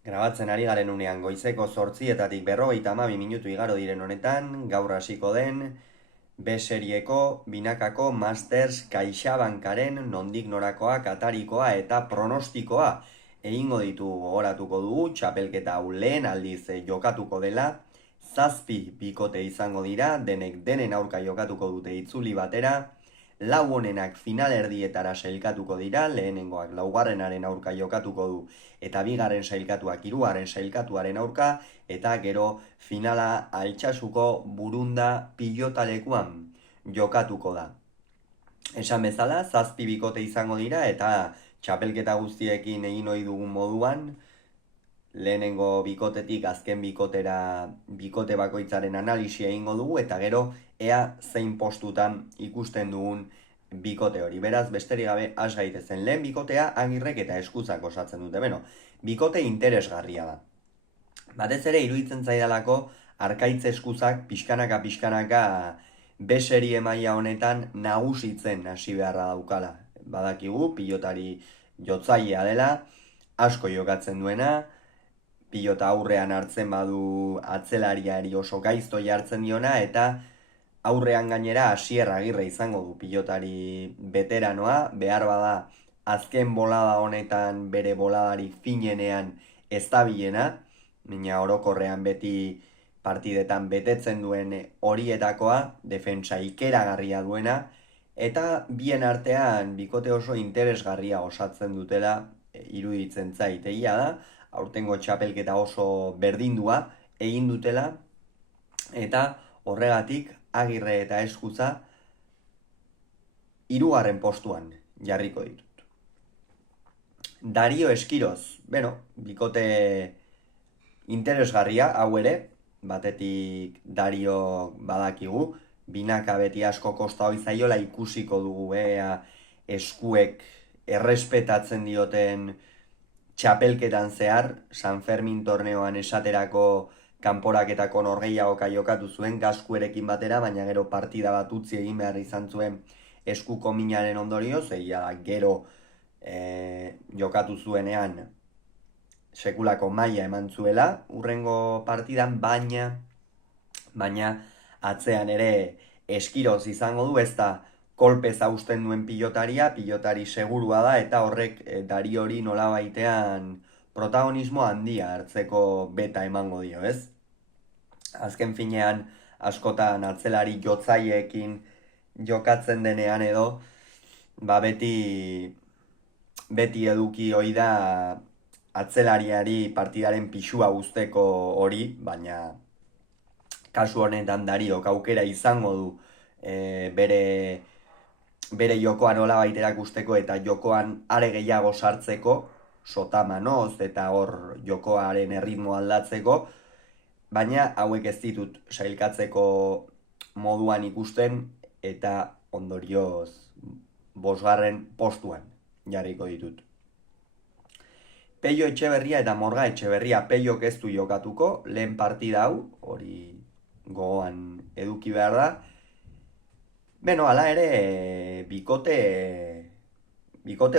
Grabatzen ari garen unean goizeko 8:52 minutu igaro diren honetan, gaur hasiko den B serieko binakako Masters CaixaBankaren nondik norakoak atarikoa eta pronostikoa egingo ditu gogoratuko dugu. Txapelketa hau lehen aldiz jokatuko dela, 7 bikote izango dira, denek denen aurka jokatuko dute itzuli batera. Lau honenak finalerdietara sailkatuko dira, lehenengoak laugarrenaren aurka jokatuko du, eta bigarren sailkatuak hirugarren sailkatuaren aurka, eta gero finala Altsasuko Burunda pilotalekuan jokatuko da. Esan bezala, 7 bikote izango dira, eta txapelketa guztiekin egin ohi dugun moduan, lehenengo bikotetik azken bikotera bikote bakoitzaren analisia egingo dugu, eta gero ea zein postutan ikusten dugun bikote hori. Beraz, besterik gabe has gaitezen. Lehen bikotea Agirrek eta Eskuzak osatzen dute. Bikote interesgarria da. Batez ere iruditzen zaidalako Arkaitz Eskuzak pixkanaka B serie maila honetan nagusitzen hasi beharra daukala. Badakigu pilotari jotzailea dela, asko jokatzen duena, pilota aurrean hartzen badu atzelariari oso gaizto jartzen diona, eta aurrean gainera Asier Agirre izango du pilotari veteranoa, behar bada azken bolada honetan bere boladarik finenean ez da bilena, baina orokorrean beti partidetan betetzen duen horietakoa, defentsa ikeragarria duena, eta bien artean bikote oso interesgarria osatzen dutela iruditzen zait. Egia da, aurtengo txapelketa oso berdindua egin dutela, eta horregatik Agirre eta Eskuza hirugarren postuan jarriko ditut. Dario Eskiroz, bikote interesgarria hau ere, batetik Dario badakigu, binaka beti asko kosta hoi zaiola, ikusiko dugu Eskuek errespetatzen dioten txapelketan zehar, San Fermin torneoan esaterako kanporaketako norgehiagoka jokatu zuen Gaskuerekin batera, baina gero partida bat utzi egin behar izan zuen Eskuko minaren ondorioz, gero jokatu zuenean sekulako maila eman zuela urrengo partidan, baina atzean ere Eskiroz izango du, ez da kolpez hausten duen pilotari segurua da, eta horrek Dario hori nola baitean protagonismo handia hartzeko beta emango dio, ez? Azken finean, askotan atzelari jotzaileekin jokatzen denean edo, beti eduki hoi da atzelariari partidaren pixua usteko hori, baina kasu honetan Dariok aukera izango du bere jokoan nola baiterak usteko eta jokoan are gehiago sartzeko, sotamanoz eta hor jokoaren erritmo aldatzeko, baina hauek ez ditut sailkatzeko moduan ikusten, eta ondorioz 5. postuan jarriko ditut. Peio Etxeberria eta Morga Etxeberria. Peiok ez du jokatuko lehen partida hau, hori gogoan eduki behar da. Hala ere, bikote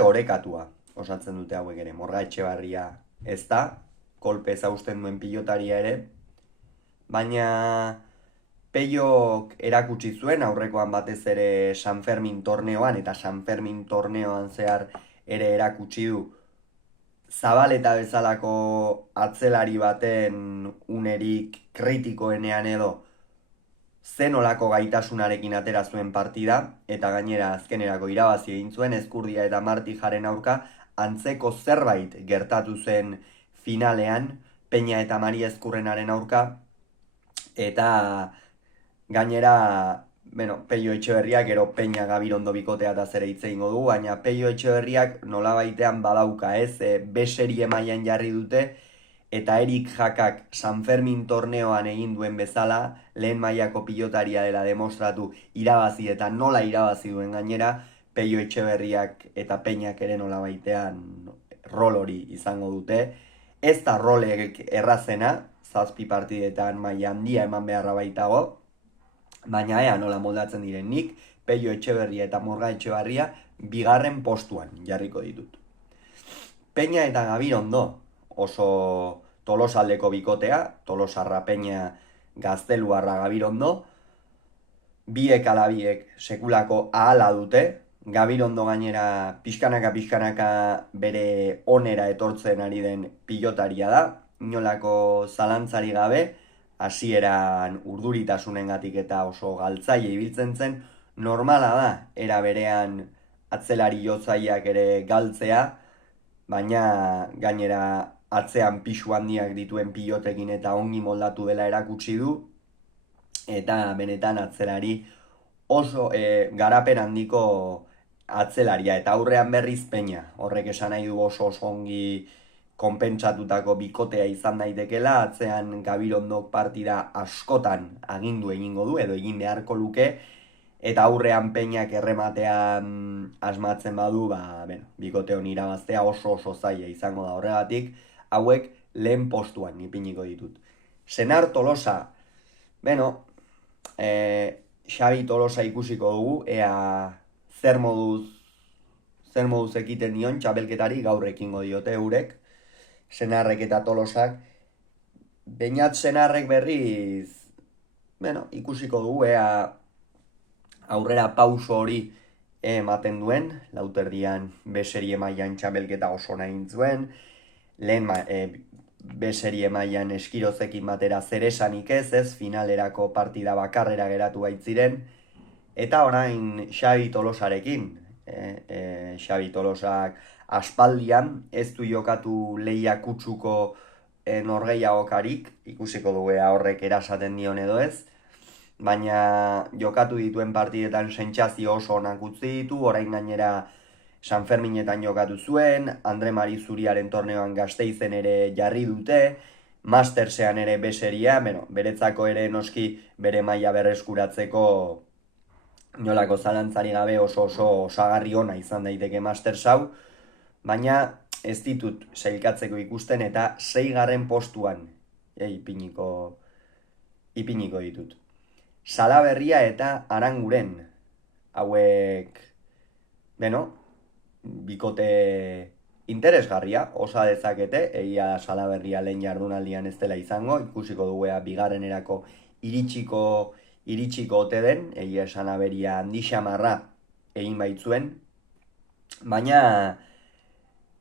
orekatua osatzen dute hauek ere. Morga Etxeberria ez da, kolpez hausten duen pilotaria ere, baina Peiok erakutsi zuen aurrekoan batez ere San Fermin torneoan, eta San Fermin torneoan zehar ere erakutsi du Zabaleta bezalako atzelari baten unerik kritikoenean edo zenolako gaitasunarekin atera zuen partida, eta gainera azkenerako irabazi egin zuen Ezkurdia eta Martijaren aurka. Antzeko zerbait gertatu zen finalean Peña eta Mari Ezkurrenaren aurka, eta gainera Peio Etxeberriak gero Peña Gabirondo bikotea eta zere hitz egingo du, baina Peio Etxeberriak nolabaitean badauka, ez? B serie mailan jarri dute, eta Erik Jakak San Fermin torneoan egin duen bezala, lehen mailako pilotaria dela demostratu irabazi, eta nola irabazi duen gainera, Peio Etxeberriak eta Peñak ere nolabaitean rol hori izango dute. Ez da rolek errazena, 7 partidetan maila handia eman beharra baitago, baina ea nola moldatzen diren. Nik Peio Etxeberria eta Morga Etxeberria 2. postuan jarriko ditut. Peña eta Gabirondo, oso Tolosaldeko bikotea, Tolosarra Peña Gazteluarra Gabirondo, biek ala biek sekulako ahala dute, Gabirondo gainera pixkanaka bere onera etortzen ari den pilotaria da, inolako zalantzari gabe, hasieran urduritasunengatik eta oso galtzaile ibiltzen zen, normala da, era berean atzelari jotzaileak ere galtzea, baina gainera atzean pisu handiak dituen pilotekin eta ongi moldatu dela erakutsi du, eta benetan atzelari oso garapen handiko atzelaria, eta aurrean berriz Peña, horrek esan nahi du oso ongi konpentsatutako bikotea izan daitekela, atzean Gabirondok partida askotan agindu egingo du, edo egin beharko luke, eta aurrean Peñak errematean asmatzen badu, bikote honi irabaztea oso zaila izango da, horregatik, hauek lehen postuan ipiniko ditut. Senar Tolosa, Xabi Tolosa ikusiko dugu, ea zer moduz ekiten dion txapelketari, gaur ekingo diote eurek, Senarrek eta Tolosak. Beñat Senarrek berriz, ikusiko dugu, ea aurrera pauso hori ematen duen, lauterdian B-serie mailan txapelketa oso nahi zuen, lehen B-serie mailan Eskirozekin batera zer esanik ez, finalerako partida bakarrera geratu baitziren, eta orain Xabi Tolosarekin, Xabi Tolosak aspaldian ez du jokatu lehia kutsuko norgehiagokarik, ikusiko dugu horrek erasaten dion edo ez, baina jokatu dituen partidetan sentsazio oso onak utzi ditu, orain gainera San Ferminetan jokatu zuen, Andre Mari Zuriaren torneoan Gasteizen ere jarri dute, Mastersean ere B-seria, beretzako ere noski bere maila berreskuratzeko nolako zalantzari gabe oso osagarri ona izan daiteke Masters hau, baina ez ditut sailkatzeko ikusten eta 6. postuan ipiniko ditut. Salaberria eta Aranguren, hauek, bikote interesgarria, osa dezakete, egia Salaberria lehen jardunaldian ez dela izango, ikusiko dugu bigarrenerako iritsiko ote den, egia Salaberria handi xamarra egin baitzuen, baina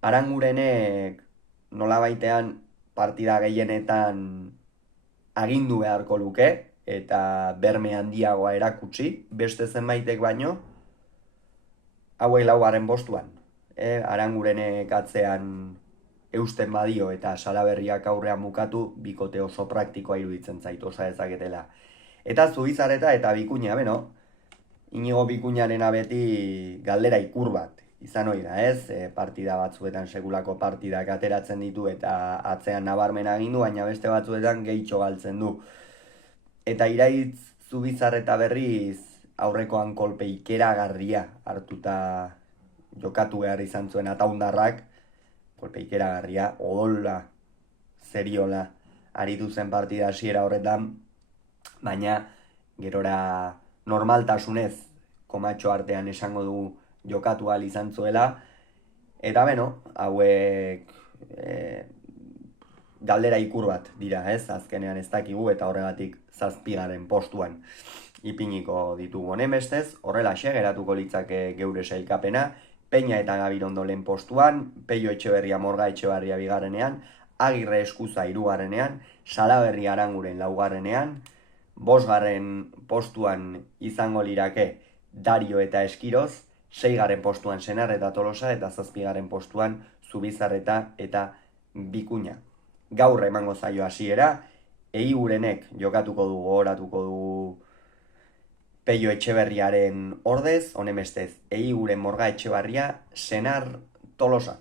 Arangurenek nolabaitean partida gehienetan agindu beharko luke, eta berme handiagoa erakutsi, beste zenbaitek baino, hauek 4. postuan. Arangurenek atzean eusten badio eta Salaberriak aurrean bukatu, bikote oso praktikoa iruditzen zait, osa dezaketela. Eta Zubizarreta eta Bikuña, Inigo Bikuñarena beti galdera ikur bat izan hori da, partida batzuetan sekulako partidak ateratzen ditu eta atzean nabarmen agindu, baina beste batzuetan gehitxo galtzen du. Eta Iraitz Zubizarreta berriz aurrekoan kolpe ikeragarria hartuta jokatu behar izan zuen Ataundarrak, kolpe ikeragarria, odola, zeriola, aritu zen partida hasiera horretan, baina gerora normaltasunez komatxo artean esango dugu jokatu ahal izan zuela, eta hauek galdera ikur bat dira, azkenean ez dakigu eta horregatik 7. postuan ipiniko ditugu honenbestez, horrelaxe geratuko litzake geure sailkapena, Peña eta Gabirondo lehen postuan, Peio Etxeberria Morga Etxebarria 2. Agirre Eskuza 3. Salaberria Aranguren 4. 5. postuan izango lirake Dario eta Eskiroz, 6. postuan Senar eta Tolosa, eta 7. postuan Zubizarreta eta Bikuña. Gaur emango zaio hasiera, Eigurenek jokatuko dugu, oratuko dugu Peio Etxeberriaren ordez, honenbestez, Eiguren Morga Etxebarria, Senar Tolosa.